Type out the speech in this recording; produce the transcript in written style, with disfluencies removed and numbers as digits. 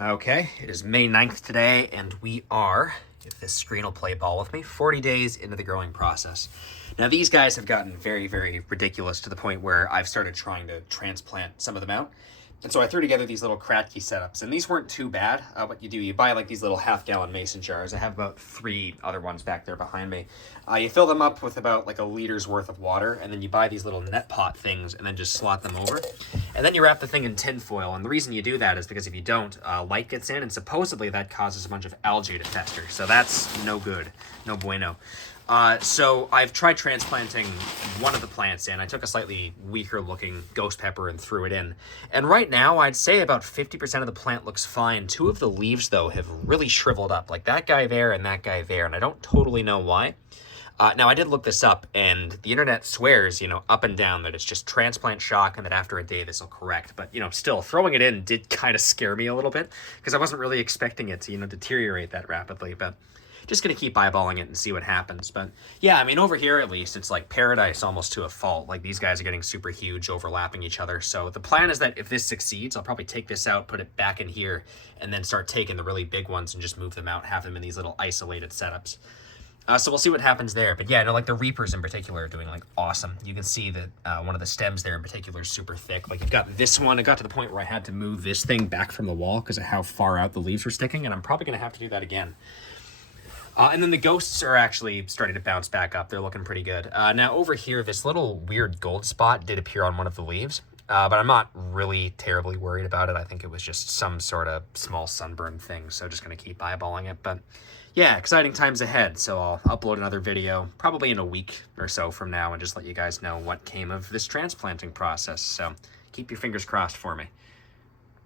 Okay, it is May 9th today, and we are, if this screen will play ball with me, 40 days into the growing process. Now, these guys have gotten very, very ridiculous to the point where I've started trying to transplant some of them out. And so I threw together these little Kratky setups, and these weren't too bad. What you do, you buy like these little half-gallon mason jars. I have about 3 other ones back there behind me. You fill them up with about like a liter's worth of water, and then you buy these little net pot things and then just slot them over. And then you wrap the thing in tin foil, and the reason you do that is because if you don't, light gets in, and supposedly that causes a bunch of algae to fester. So that's no good, no bueno. So I've tried transplanting one of the plants in. I took a slightly weaker looking ghost pepper and threw it in. And right now, I'd say about 50% of the plant looks fine. 2 of the leaves, though, have really shriveled up, like that guy there and that guy there, and I don't totally know why. Now, I did look this up, and the internet swears, up and down that it's just transplant shock and that after a day this will correct. But, still, throwing it in did kind of scare me a little bit because I wasn't really expecting it to, deteriorate that rapidly. But just going to keep eyeballing it and see what happens. But yeah, I mean, over here at least, it's like paradise almost to a fault. Like these guys are getting super huge, overlapping each other. So the plan is that if this succeeds, I'll probably take this out, put it back in here, and then start taking the really big ones and just move them out, have them in these little isolated setups. So we'll see what happens there. But yeah, like the Reapers in particular are doing like awesome. You can see that one of the stems there in particular is super thick. Like you've got this one. It got to the point where I had to move this thing back from the wall because of how far out the leaves were sticking. And I'm probably going to have to do that again. And then the ghosts are actually starting to bounce back up. They're looking pretty good. Now over here, this little weird gold spot did appear on one of the leaves. But I'm not really terribly worried about it. I think it was just some sort of small sunburn thing. So just going to keep eyeballing it. But yeah, exciting times ahead. So I'll upload another video probably in a week or so from now and just let you guys know what came of this transplanting process. So keep your fingers crossed for me.